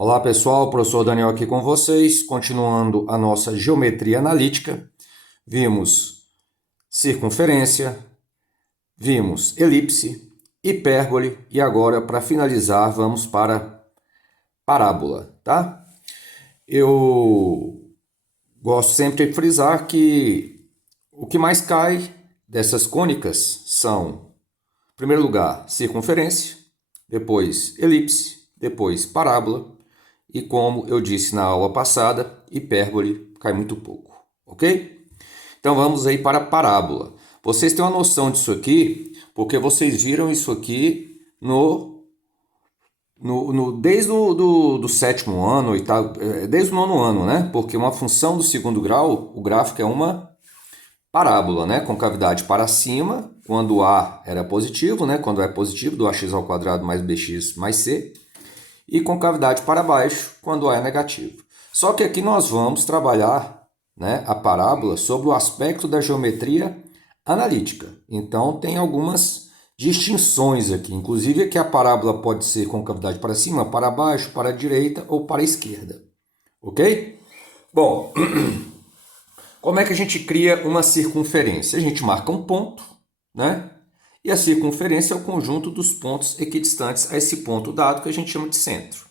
Olá pessoal, professor Daniel aqui com vocês, continuando a nossa geometria analítica. Vimos circunferência, vimos elipse, hipérbole e agora para finalizar vamos para parábola, tá? Eu gosto sempre de frisar que o que mais cai dessas cônicas são, em primeiro lugar, circunferência, depois elipse, depois parábola. E como eu disse na aula passada, hipérbole cai muito pouco, ok? Então vamos aí para a parábola. Vocês têm uma noção disso aqui, porque vocês viram isso aqui desde do sétimo ano, oitavo, desde o nono ano, né? Porque uma função do segundo grau, o gráfico é uma parábola, né? Com cavidade para cima, quando A era positivo, né? Quando A é positivo, do ax ao quadrado mais bx mais c. E com cavidade para baixo, quando A é negativo. Só que aqui nós vamos trabalhar, né, a parábola sobre o aspecto da geometria analítica. Então, tem algumas distinções aqui. Inclusive, aqui a parábola pode ser com cavidade para cima, para baixo, para a direita ou para a esquerda. Ok? Bom, como é que a gente cria uma circunferência? A gente marca um ponto, né? E a circunferência é o conjunto dos pontos equidistantes a esse ponto dado que a gente chama de centro.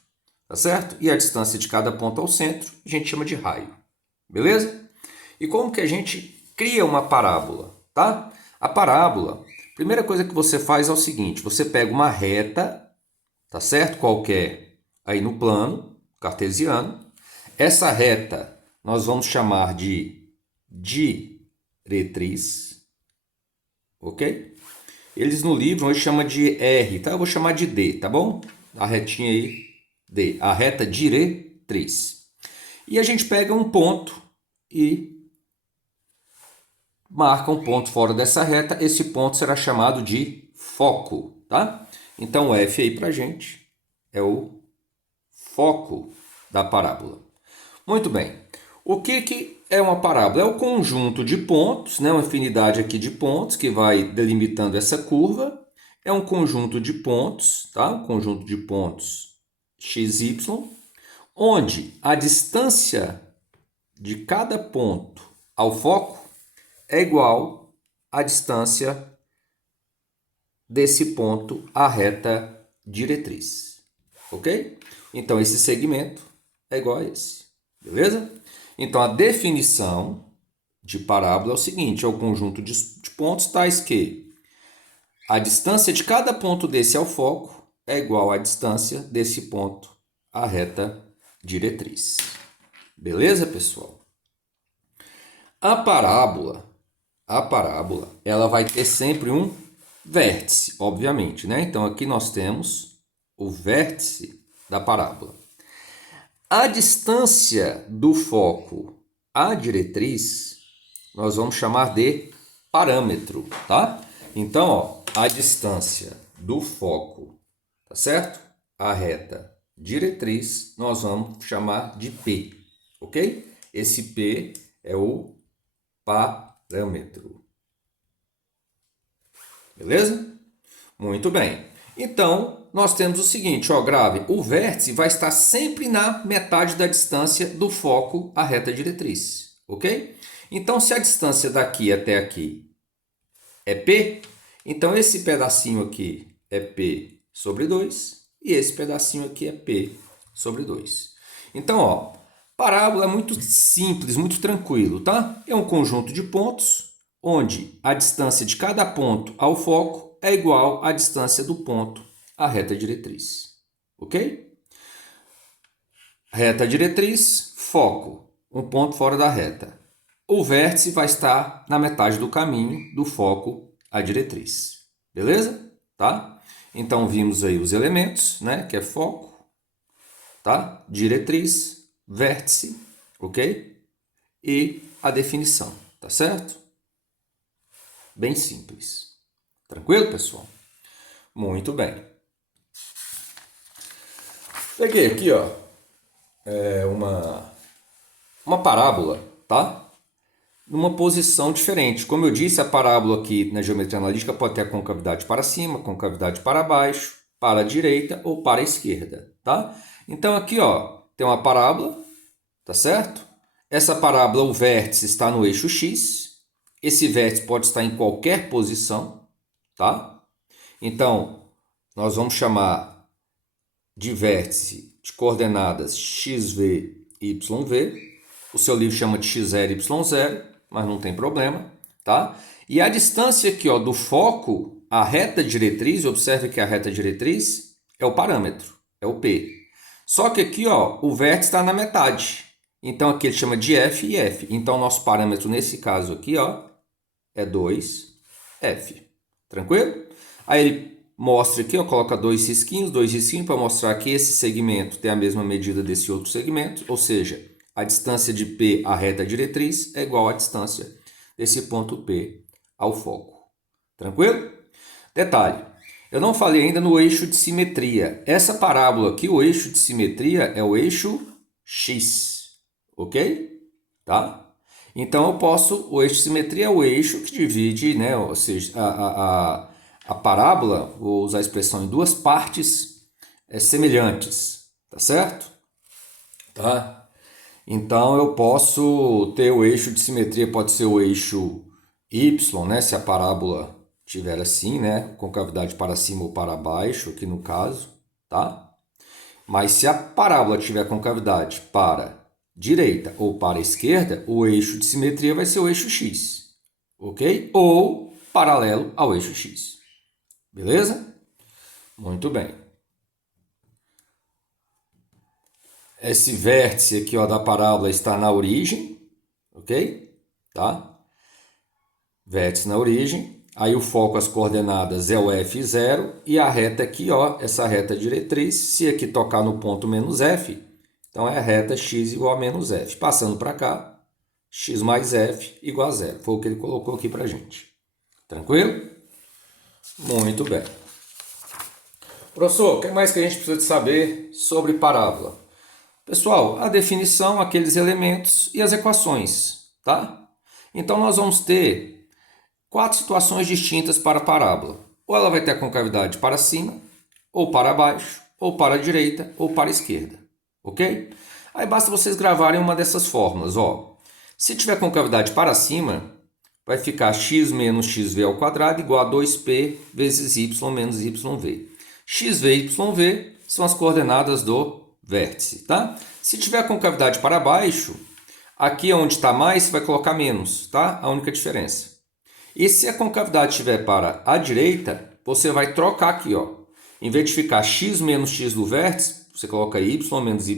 Tá certo? E a distância de cada ponto ao centro a gente chama de raio. Beleza? E como que a gente cria uma parábola? Tá? A parábola, a primeira coisa que você faz é o seguinte: você pega uma reta, tá certo? Qualquer aí no plano cartesiano. Essa reta nós vamos chamar de diretriz, ok? Eles no livro hoje chamam de R, tá? Eu vou chamar de D, tá bom? A retinha aí, D, a reta diretriz. E a gente pega um ponto e marca um ponto fora dessa reta. Esse ponto será chamado de foco, tá? Então o F aí pra gente é o foco da parábola. Muito bem. O que é uma parábola? É o conjunto de pontos, né? Uma infinidade aqui de pontos que vai delimitando essa curva. É um conjunto de pontos, tá? Um conjunto de pontos x, y, onde a distância de cada ponto ao foco é igual à distância desse ponto à reta diretriz. Ok? Então, esse segmento é igual a esse. Beleza? Então, a definição de parábola é o seguinte: é o conjunto de pontos tais que a distância de cada ponto desse ao foco é igual à distância desse ponto à reta diretriz. Beleza, pessoal? A parábola, ela vai ter sempre um vértice, obviamente, né? Então, aqui nós temos o vértice da parábola. A distância do foco à diretriz, nós vamos chamar de parâmetro, tá? Então, ó, a distância do foco, tá certo? A reta diretriz, nós vamos chamar de P, ok? Esse P é o parâmetro. Beleza? Muito bem. Então, nós temos o seguinte, ó, grave, o vértice vai estar sempre na metade da distância do foco à reta diretriz, ok? Então, se a distância daqui até aqui é P, então esse pedacinho aqui é P sobre 2 e esse pedacinho aqui é P sobre 2. Então, ó, parábola é muito simples, muito tranquilo, tá? É um conjunto de pontos onde a distância de cada ponto ao foco é igual à distância do ponto à reta diretriz. Ok? Reta diretriz, foco, um ponto fora da reta. O vértice vai estar na metade do caminho do foco à diretriz. Beleza? Tá? Então vimos aí os elementos, né? Que é foco, tá? Diretriz, vértice, ok? E a definição, tá certo? Bem simples. Tranquilo, pessoal? Muito bem. Peguei aqui, ó, uma parábola, tá? Numa posição diferente. Como eu disse, a parábola aqui na geometria analítica pode ter a concavidade para cima, concavidade para baixo, para a direita ou para a esquerda, tá? Então aqui, ó, tem uma parábola, tá certo? Essa parábola, o vértice está no eixo X. Esse vértice pode estar em qualquer posição, tá? Então, nós vamos chamar de vértice de coordenadas xv, yv. O seu livro chama de x0, y0, mas não tem problema, tá? E a distância aqui, ó, do foco à reta diretriz, observe que a reta diretriz é o parâmetro, é o P. Só que aqui, ó, o vértice está na metade. Então aqui ele chama de F e F. Então nosso parâmetro nesse caso aqui, ó, é 2F. Tranquilo? Aí ele mostra aqui, ó, coloca dois risquinhos para mostrar que esse segmento tem a mesma medida desse outro segmento, ou seja, a distância de P à reta diretriz é igual à distância desse ponto P ao foco. Tranquilo? Detalhe, eu não falei ainda no eixo de simetria. Essa parábola aqui, o eixo de simetria é o eixo X, ok? Tá? Então eu posso, o eixo de simetria é o eixo que divide, né, ou seja, a parábola, vou usar a expressão em duas partes semelhantes, tá certo? Tá? Então eu posso ter o eixo de simetria, pode ser o eixo Y, né, se a parábola tiver assim, né, concavidade para cima ou para baixo, aqui no caso, tá? Mas se a parábola tiver concavidade para direita ou para esquerda, o eixo de simetria vai ser o eixo X, ok? Ou paralelo ao eixo X, beleza? Muito bem. Esse vértice aqui, ó, da parábola está na origem, ok? Tá? Vértice na origem. Aí o foco, as coordenadas é o F0 e a reta aqui, ó, essa reta diretriz, se aqui tocar no ponto menos F, então é a reta x igual a menos F. Passando para cá, x mais F igual a zero. Foi o que ele colocou aqui para a gente. Tranquilo? Muito bem. Professor, o que mais que a gente precisa de saber sobre parábola? Pessoal, a definição, aqueles elementos e as equações, tá? Então nós vamos ter 4 situações distintas para a parábola. Ou ela vai ter a concavidade para cima, ou para baixo, ou para a direita, ou para a esquerda. Ok? Aí basta vocês gravarem uma dessas fórmulas. Ó. Se tiver concavidade para cima, vai ficar x menos xv ao quadrado igual a 2p vezes y menos yv. Xv e yv são as coordenadas do vértice. Tá? Se tiver concavidade para baixo, aqui onde está mais, você vai colocar menos. Tá? A única diferença. E se a concavidade estiver para a direita, você vai trocar aqui, ó. Em vez de ficar x menos x do vértice, você coloca y menos y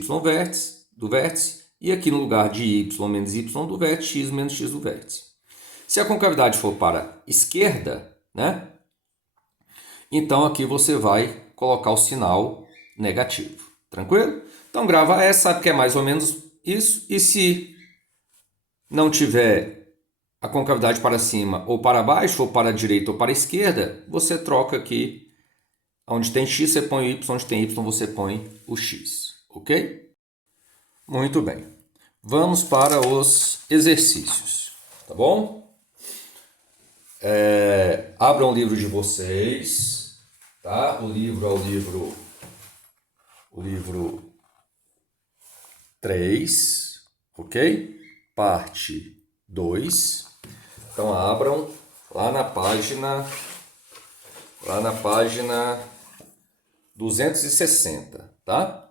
do vértice, e aqui no lugar de y menos y do vértice, x menos x do vértice. Se a concavidade for para a esquerda, né? Então aqui você vai colocar o sinal negativo. Tranquilo? Então grava essa, sabe que é mais ou menos isso. E se não tiver a concavidade para cima ou para baixo, ou para a direita ou para a esquerda, você troca aqui. Onde tem x você põe o y, onde tem y você põe o x. Ok? Muito bem. Vamos para os exercícios. Tá bom? Abram o livro de vocês. Tá? O livro é o livro 3. Ok? Parte 2. Então abram lá na página 260, tá?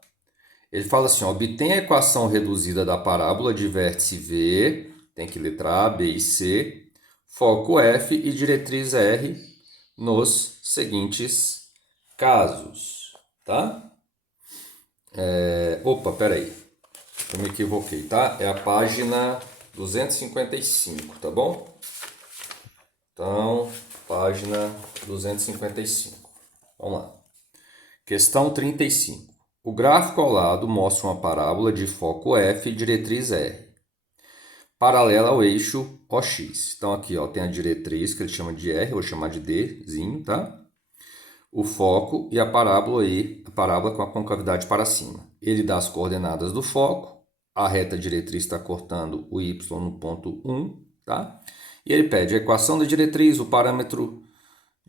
Ele fala assim, ó, obtenha a equação reduzida da parábola de vértice V, tem que letra A, B e C, foco F e diretriz R nos seguintes casos, tá? Opa, peraí, eu me equivoquei, tá? É a página 255, tá bom? Então, página 255. Vamos lá. Questão 35. O gráfico ao lado mostra uma parábola de foco F e diretriz R, paralela ao eixo OX. Então, aqui ó, tem a diretriz, que ele chama de R, vou chamar de Dzinho, tá? O foco e a parábola E, a parábola com a concavidade para cima. Ele dá as coordenadas do foco, a reta diretriz está cortando o Y no ponto 1, tá? E ele pede a equação da diretriz, o parâmetro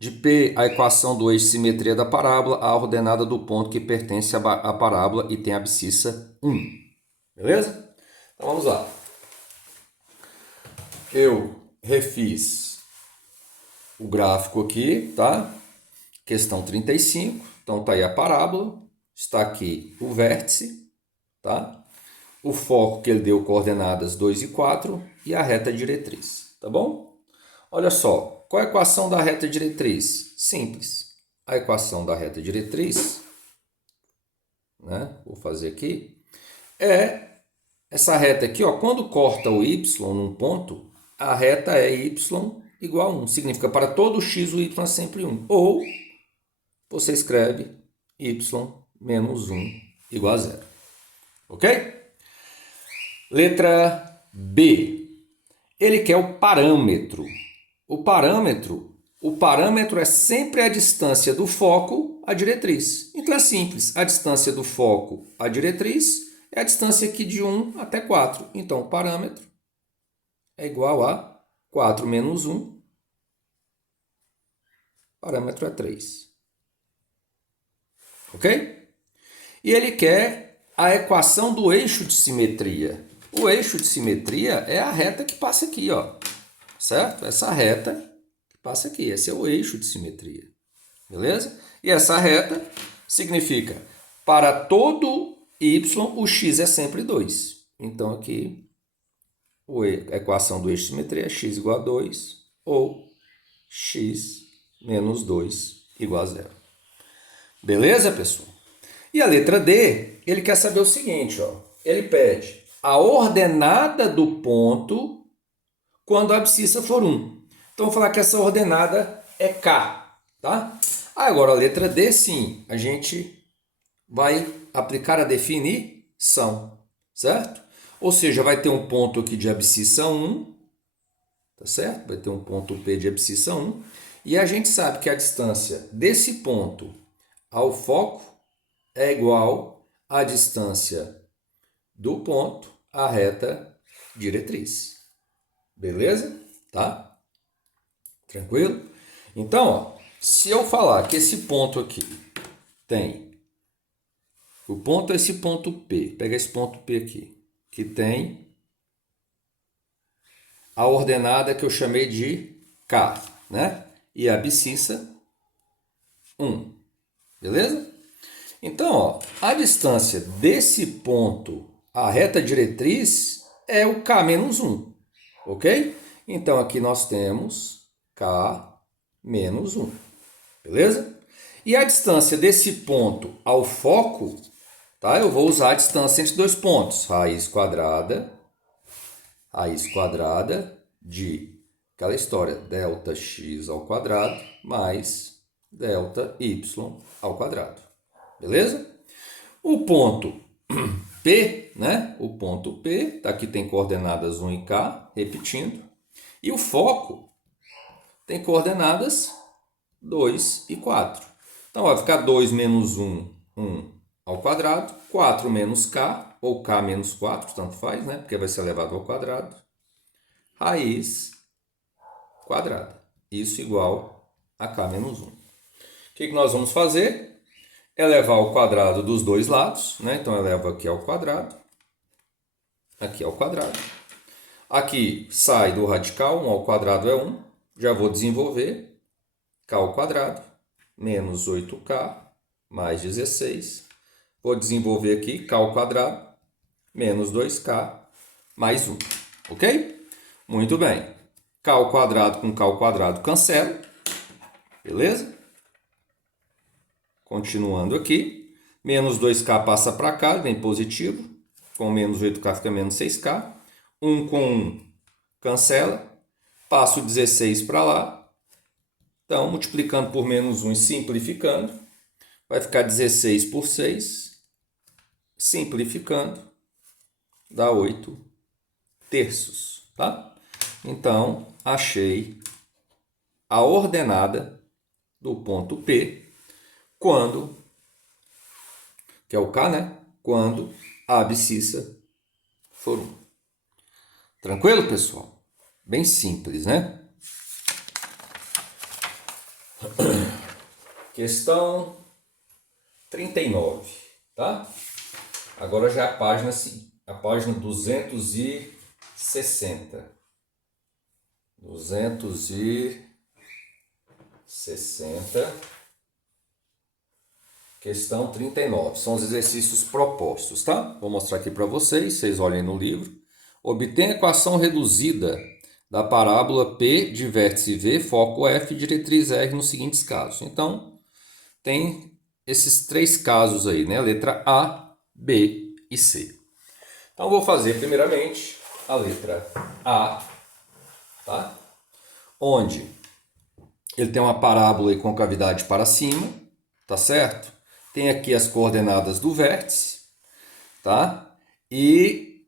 de P, a equação do eixo de simetria da parábola, a ordenada do ponto que pertence à parábola e tem a abscissa 1. Beleza? Então vamos lá. Eu refiz o gráfico aqui, tá? Questão 35. Então tá aí a parábola, está aqui o vértice, tá? O foco que ele deu coordenadas 2 e 4 e a reta diretriz, tá bom? Olha só, qual é a equação da reta diretriz? Simples. A equação da reta diretriz, né? Vou fazer aqui, é essa reta aqui, ó, quando corta o y num ponto, a reta é y igual a 1. Significa para todo x o y é sempre 1. Ou você escreve y menos 1 igual a 0. Ok? Letra B. Ele quer o parâmetro. O parâmetro é sempre a distância do foco à diretriz. Então é simples. A distância do foco à diretriz é a distância aqui de 1 até 4. Então o parâmetro é igual a 4 menos 1. O parâmetro é 3. Ok? E ele quer a equação do eixo de simetria. O eixo de simetria é a reta que passa aqui, ó. Certo? Essa reta que passa aqui. Esse é o eixo de simetria. Beleza? E essa reta significa, para todo y, o x é sempre 2. Então, aqui, a equação do eixo de simetria é x igual a 2 ou x menos 2 igual a 0. Beleza, pessoal? E a letra D, ele quer saber o seguinte, ó. Ele pede a ordenada do ponto quando a abscissa for 1. Então, vou falar que essa ordenada é K, tá? Agora, a letra D, sim, a gente vai aplicar a definição, certo? Ou seja, vai ter um ponto aqui de abscissa 1, tá certo? Vai ter um ponto P de abscissa 1. E a gente sabe que a distância desse ponto ao foco é igual à distância do ponto à reta diretriz. Beleza? Tá? Tranquilo? Então, ó, se eu falar que esse ponto aqui tem... O ponto é esse ponto P. Pega esse ponto P aqui. Que tem a ordenada que eu chamei de K, né? E a abscissa 1. Beleza? Então, ó, a distância desse ponto à reta diretriz é o K menos 1, ok? Então, aqui nós temos K menos 1, beleza? E a distância desse ponto ao foco, tá? Eu vou usar a distância entre dois pontos, raiz quadrada de aquela história, delta x ao quadrado mais delta y ao quadrado. Beleza? O ponto P, né? O ponto P, aqui tem coordenadas 1 e K, repetindo. E o foco tem coordenadas 2 e 4. Então, vai ficar 2 menos 1, 1 ao quadrado. 4 menos K, ou K menos 4, tanto faz, né? Porque vai ser elevado ao quadrado. Raiz quadrada. Isso igual a K menos 1. O que nós vamos fazer? Elevar ao quadrado dos dois lados, né? Então, elevo aqui ao quadrado, aqui ao quadrado. Aqui sai do radical, 1 ao quadrado é 1. Já vou desenvolver. K ao quadrado, menos 8K, mais 16. Vou desenvolver aqui, K ao quadrado, menos 2K, mais 1. Ok? Muito bem. K ao quadrado com K ao quadrado cancela. Beleza? Continuando aqui, menos 2K passa para cá, vem positivo, com menos 8K fica menos 6K, 1 com 1 cancela, passo 16 para lá, então multiplicando por menos 1 e simplificando, vai ficar 16 por 6, simplificando, dá 8 terços, tá? Então, achei a ordenada do ponto P, quando, que é o K, né? Quando a abscissa for 1. Tranquilo, pessoal? Bem simples, né? Questão 39, tá? Agora já é a página 260. 260. Questão 39. São os exercícios propostos, tá? Vou mostrar aqui para vocês olhem no livro. Obtenha a equação reduzida da parábola P de vértice V, foco F, diretriz R nos seguintes casos. Então, tem esses três casos aí, né? Letra A, B e C. Então, vou fazer primeiramente a letra A, tá? Onde ele tem uma parábola e concavidade para cima, tá certo? Tem aqui as coordenadas do vértice, tá? E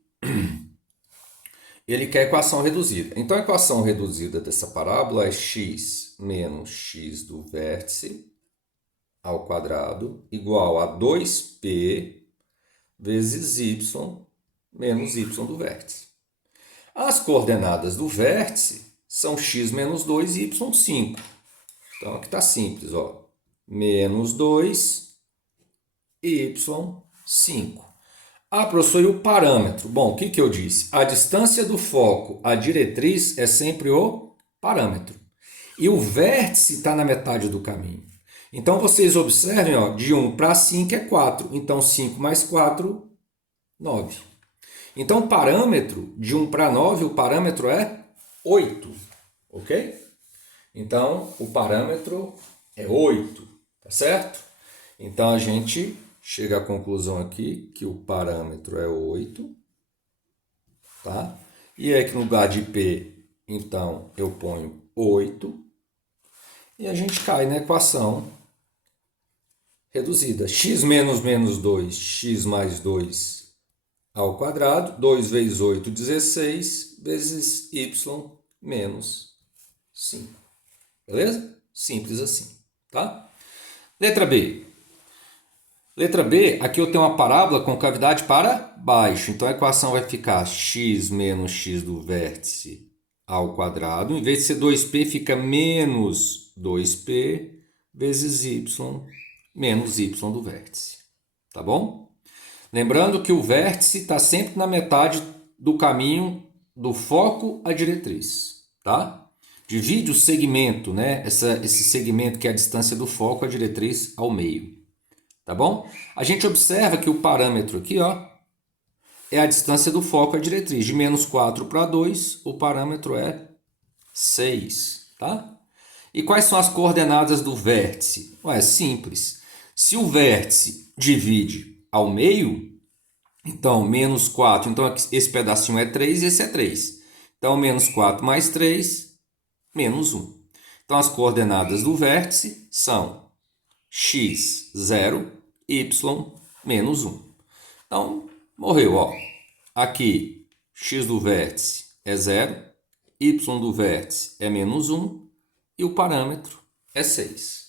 ele quer a equação reduzida. Então, a equação reduzida dessa parábola é x menos x do vértice ao quadrado igual a 2p vezes y menos y do vértice. As coordenadas do vértice são x menos 2 e y 5. Então, aqui está simples, ó. Menos 2 e y 5. Ah, professor, e o parâmetro? Bom, o que eu disse? A distância do foco à diretriz é sempre o parâmetro. E o vértice está na metade do caminho. Então, vocês observem, ó, de 1 para 5 é 4. Então, 5 mais 4, 9. Então, o parâmetro, de 1 para 9, o parâmetro é 8. Ok? Então, o parâmetro é 8. Tá certo? Então, a gente chega à conclusão aqui que o parâmetro é 8, tá? E aí que no lugar de P, então, eu ponho 8. E a gente cai na equação reduzida. X menos menos 2, x mais 2 ao quadrado. 2 vezes 8, 16, vezes y menos 5. Beleza? Simples assim, tá? Letra B. Letra B, aqui eu tenho uma parábola com cavidade para baixo. Então, a equação vai ficar x menos x do vértice ao quadrado. Em vez de ser 2p, fica menos 2p vezes y menos y do vértice. Tá bom? Lembrando que o vértice está sempre na metade do caminho do foco à diretriz. Tá? Divide o segmento, né? Esse segmento que é a distância do foco à diretriz ao meio. Tá bom? A gente observa que o parâmetro aqui, ó, é a distância do foco à diretriz. De menos 4 para 2, o parâmetro é 6. Tá? E quais são as coordenadas do vértice? Ué, é simples. Se o vértice divide ao meio, então menos 4, então esse pedacinho é 3 e esse é 3. Então, menos 4 mais 3, menos 1. Então, as coordenadas do vértice são x, 0, y, menos 1. Então, morreu, ó. Aqui, x do vértice é 0, y do vértice é menos 1 e o parâmetro é 6.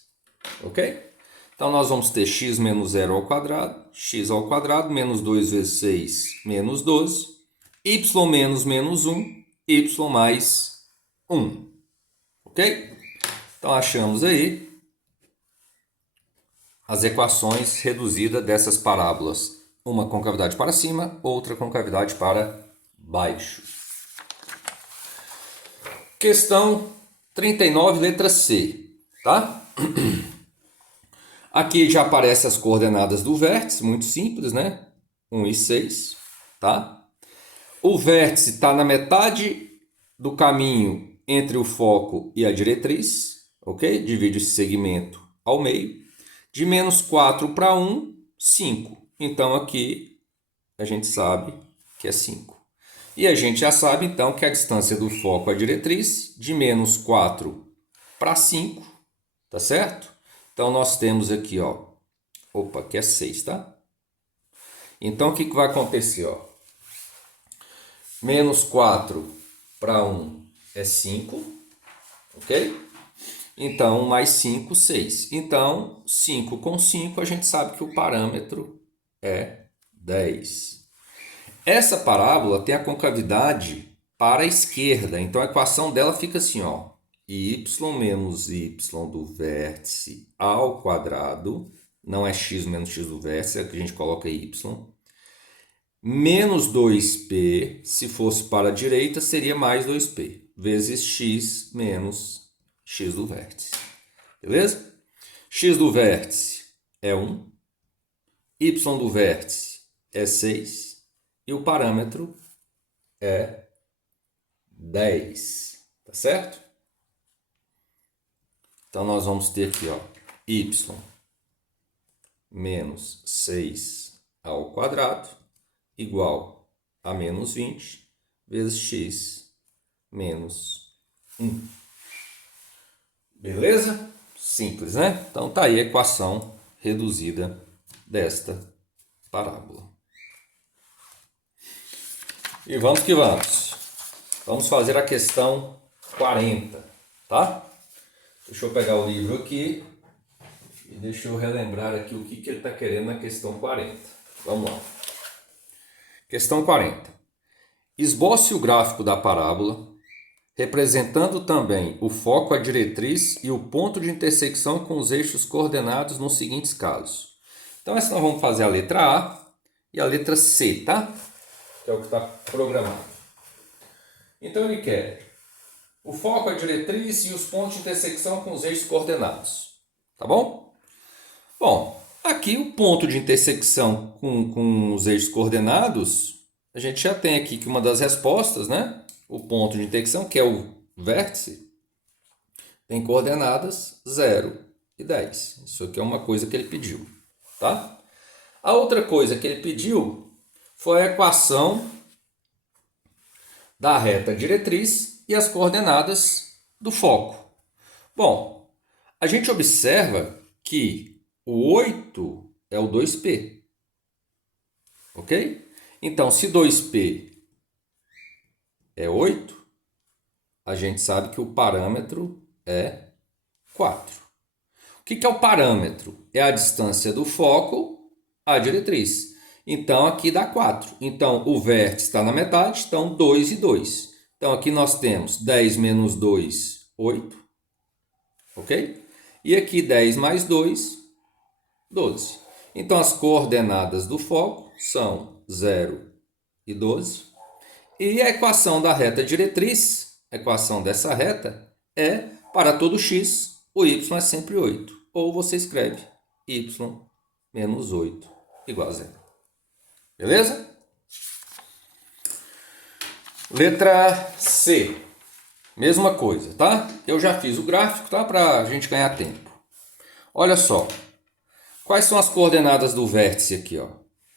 Ok? Então, nós vamos ter x menos 0 ao quadrado, x ao quadrado, menos 2 vezes 6, menos 12, y menos menos 1, y mais 1. Ok? Então, achamos aí as equações reduzidas dessas parábolas. Uma com cavidade para cima, outra com cavidade para baixo. Questão 39, letra C. Tá? Aqui já aparecem as coordenadas do vértice, muito simples, né? 1 e 6. Tá? O vértice está na metade do caminho entre o foco e a diretriz. Ok? Divide esse segmento ao meio. De menos 4 para 1, 5. Então, aqui a gente sabe que é 5. E a gente já sabe, então, que a distância do foco à diretriz, de menos 4 para 5, tá certo? Então, nós temos aqui, ó, opa, que é 6, tá? Então, o que vai acontecer, ó? Menos 4 para 1 é 5, ok? Então, 1 mais 5, 6. Então, 5 com 5, a gente sabe que o parâmetro é 10. Essa parábola tem a concavidade para a esquerda. Então, a equação dela fica assim, ó. y menos y do vértice ao quadrado, não é x menos x do vértice, é que a gente coloca y, menos 2p, se fosse para a direita, seria mais 2p, vezes x menos x do vértice. Beleza? X do vértice é 1, y do vértice é 6 e o parâmetro é 10. Tá certo? Então, nós vamos ter aqui, ó, y menos 6 ao quadrado igual a menos 20 vezes x menos 1. Beleza? Simples, né? Então, tá aí a equação reduzida desta parábola. E vamos que vamos. Vamos fazer a questão 40, tá? Deixa eu pegar o livro aqui e deixa eu relembrar aqui o que ele está querendo na questão 40. Vamos lá. Questão 40. Esboce o gráfico da parábola, representando também o foco, a diretriz e o ponto de intersecção com os eixos coordenados nos seguintes casos. Então, essa nós vamos fazer a letra A e a letra C, tá? Que é o que está programado. Então, ele quer o foco, a diretriz e os pontos de intersecção com os eixos coordenados. Tá bom? Bom, aqui o ponto de intersecção com os eixos coordenados, a gente já tem aqui que uma das respostas, né? O ponto de intersecção, que é o vértice, tem coordenadas 0 e 10. Isso aqui é uma coisa que ele pediu, tá? A outra coisa que ele pediu foi a equação da reta diretriz e as coordenadas do foco. Bom, a gente observa que o 8 é o 2p, ok? Então, se 2p é 8, a gente sabe que o parâmetro é 4. O que é o parâmetro? É a distância do foco à diretriz. Então, aqui dá 4. Então, o vértice está na metade, então 2 e 2. Então, aqui nós temos 10 menos 2, 8. Ok? E aqui 10 mais 2, 12. Então, as coordenadas do foco são 0 e 12. E a equação da reta diretriz, a equação dessa reta, é para todo x, o y é sempre 8. Ou você escreve y menos 8 igual a 0. Beleza? Letra C. Mesma coisa, tá? Eu já fiz o gráfico, tá? Para a gente ganhar tempo. Olha só. Quais são as coordenadas do vértice aqui, ó?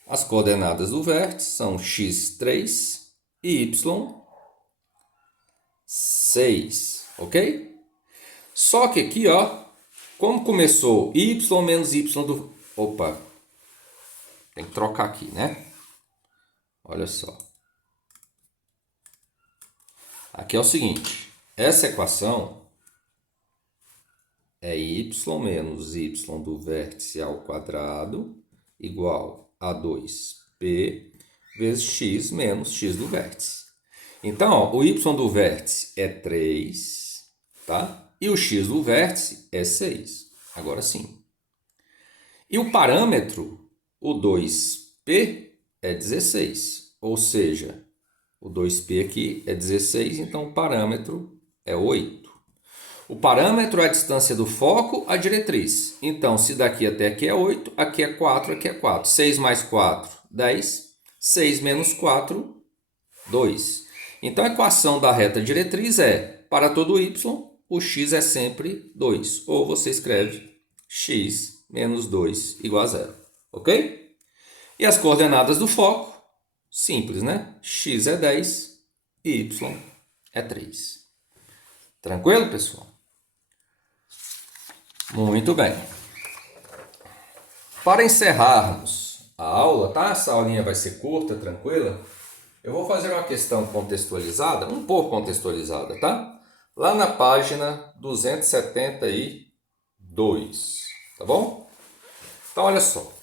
As coordenadas do vértice são x3 e y6, ok? Só que aqui, ó, como começou y menos y do... Opa! Tem que trocar aqui, né? Olha só. Aqui é o seguinte. Essa equação é y menos y do vértice ao quadrado igual a 2p vezes x menos x do vértice. Então, ó, o y do vértice é 3, tá? E o x do vértice é 6. Agora sim. E o parâmetro, o 2p, é 16. Ou seja, o 2p aqui é 16, então o parâmetro é 8. O parâmetro é a distância do foco à diretriz. Então, se daqui até aqui é 8, aqui é 4, aqui é 4. 6 mais 4, 10. 6 menos 4, 2. Então, a equação da reta diretriz é, para todo y, o x é sempre 2. Ou você escreve x menos 2 igual a 0. Ok? E as coordenadas do foco? Simples, né? X é 10 e y é 3. Tranquilo, pessoal? Muito bem. Para encerrarmos a aula, tá? Essa aulinha vai ser curta, tranquila. Eu vou fazer uma questão contextualizada, um pouco contextualizada, tá? Lá na página 272, tá bom? Então, olha só.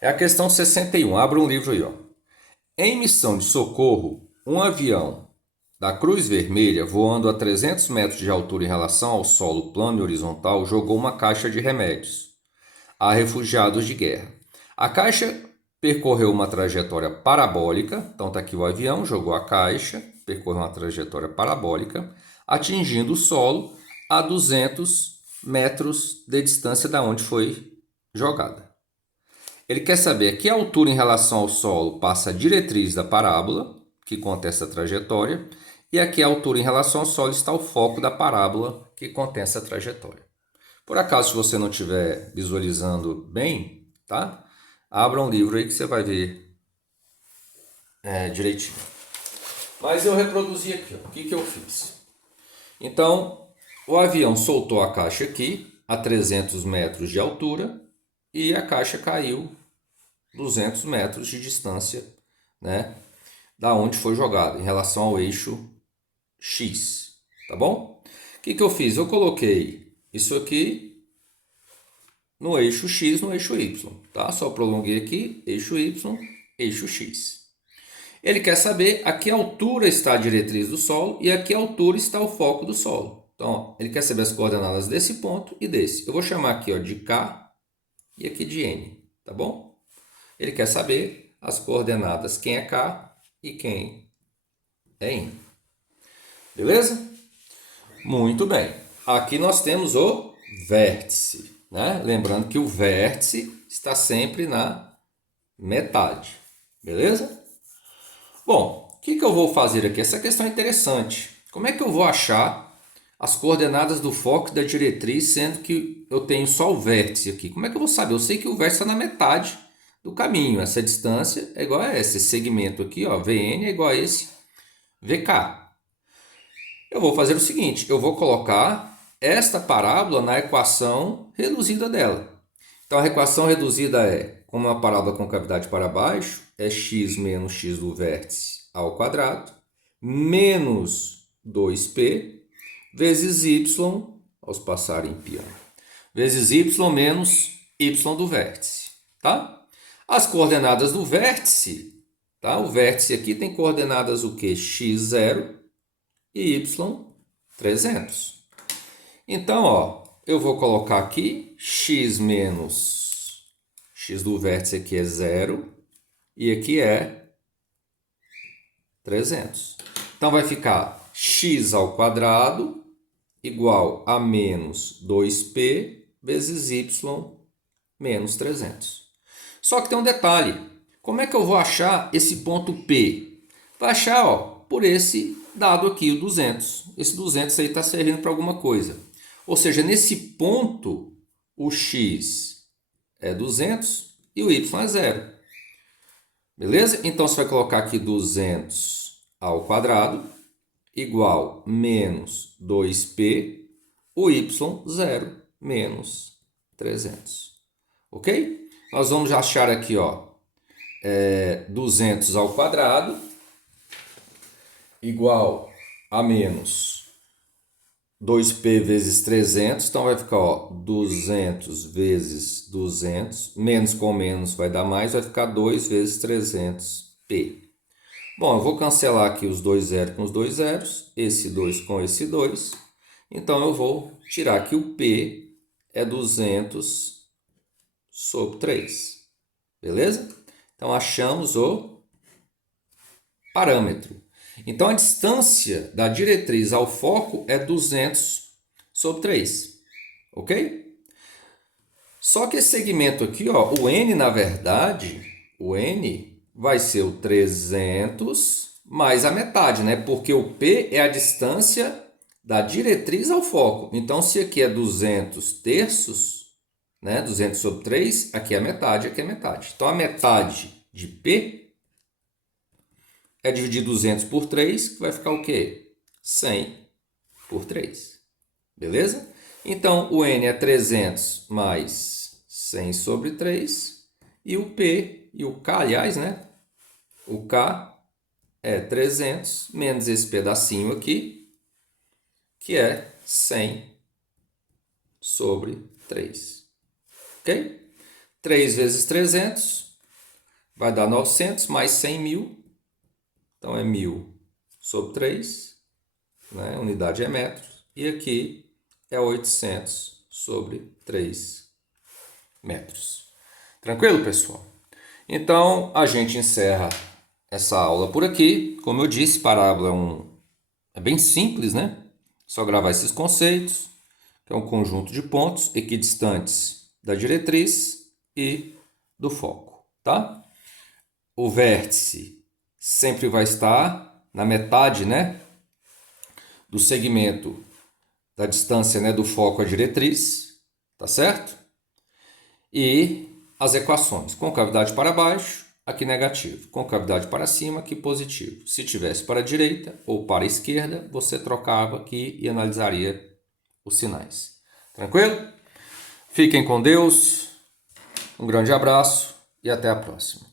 É a questão 61. Abra um livro aí, ó. Em missão de socorro, um avião da Cruz Vermelha, voando a 300 metros de altura em relação ao solo plano e horizontal, jogou uma caixa de remédios a refugiados de guerra. A caixa percorreu uma trajetória parabólica, então está aqui o avião, jogou a caixa, percorreu uma trajetória parabólica, atingindo o solo a 200 metros de distância da onde foi jogada. Ele quer saber a que altura em relação ao solo passa a diretriz da parábola, que contém essa trajetória, e a que altura em relação ao solo está o foco da parábola, que contém essa trajetória. Por acaso, se você não estiver visualizando bem, tá? Abra um livro aí que você vai ver direitinho. Mas eu reproduzi aqui, ó. O que eu fiz? Então, o avião soltou a caixa aqui, a 300 metros de altura, e a caixa caiu 200 metros de distância, né, da onde foi jogado, em relação ao eixo X, tá bom? O que eu fiz? Eu coloquei isso aqui no eixo X, no eixo Y, tá? Só prolonguei aqui, eixo Y, eixo X. Ele quer saber a que altura está a diretriz do solo e a que altura está o foco do solo. Então, ó, ele quer saber as coordenadas desse ponto e desse. Eu vou chamar aqui, ó, de K e aqui de N, tá bom? Ele quer saber as coordenadas, quem é K e quem é N. Beleza? Muito bem. Aqui nós temos o vértice, né? Lembrando que o vértice está sempre na metade. Beleza? Bom, o que eu vou fazer aqui? Essa questão é interessante. Como é que eu vou achar as coordenadas do foco e da diretriz, sendo que eu tenho só o vértice aqui? Como é que eu vou saber? Eu sei que o vértice está na metade do caminho. Essa distância é igual a essa. Esse segmento aqui, ó, VN, é igual a esse VK. Eu vou fazer o seguinte, eu vou colocar esta parábola na equação reduzida dela. Então, a equação reduzida é, como uma parábola com cavidade para baixo, é x menos x do vértice ao quadrado, menos 2p, vezes y, vamos passar em piano, vezes y menos y do vértice, tá? As coordenadas do vértice, tá? O vértice aqui tem coordenadas o quê? x0 e y300. Então, ó, eu vou colocar aqui x menos x do vértice aqui é 0 e aqui é 300. Então, vai ficar x ao quadrado igual a menos 2p vezes y menos 300. Só que tem um detalhe. Como é que eu vou achar esse ponto P? Vai achar, ó, por esse dado aqui, o 200. Esse 200 aí está servindo para alguma coisa. Ou seja, nesse ponto, o x é 200 e o y é 0. Beleza? Então, você vai colocar aqui 200 ao quadrado igual menos 2p, o y 0 menos 300. Ok? Nós vamos achar aqui, ó, 200 ao quadrado igual a menos 2p vezes 300, então vai ficar, ó, 200 vezes 200, menos com menos vai dar mais, vai ficar 2 vezes 300p. Bom, eu vou cancelar aqui os dois zeros com os dois zeros, esse 2 com esse 2, então eu vou tirar que o p é 200 sobre 3, beleza? Então, achamos o parâmetro. Então, a distância da diretriz ao foco é 200 sobre 3, ok? Só que esse segmento aqui, ó, o N, na verdade, o N vai ser o 300 mais a metade, né? Porque o P é a distância da diretriz ao foco. Então, se aqui é 200 terços, né? 200 sobre 3, aqui é a metade, aqui é a metade. Então, a metade de P é dividir 200 por 3, que vai ficar o quê? 100 por 3. Beleza? Então, o N é 300 mais 100 sobre 3. E o P, e o K, aliás, né? O K é 300 menos esse pedacinho aqui, que é 100 sobre 3. Ok? 3 vezes 300 vai dar 900 mais 100 mil. Então, é 1000 sobre 3 né? Unidade é metros, e aqui é 800 sobre 3 metros. Tranquilo, pessoal? Então, a gente encerra essa aula por aqui. Como eu disse, parábola é bem simples, né? Só gravar esses conceitos, que é um conjunto de pontos equidistantes da diretriz e do foco, tá? O vértice sempre vai estar na metade, né, do segmento da distância, né, do foco à diretriz, tá certo? E as equações, concavidade para baixo, aqui negativo, concavidade para cima, aqui positivo. Se tivesse para a direita ou para a esquerda, você trocava aqui e analisaria os sinais. Tranquilo? Fiquem com Deus, um grande abraço e até a próxima.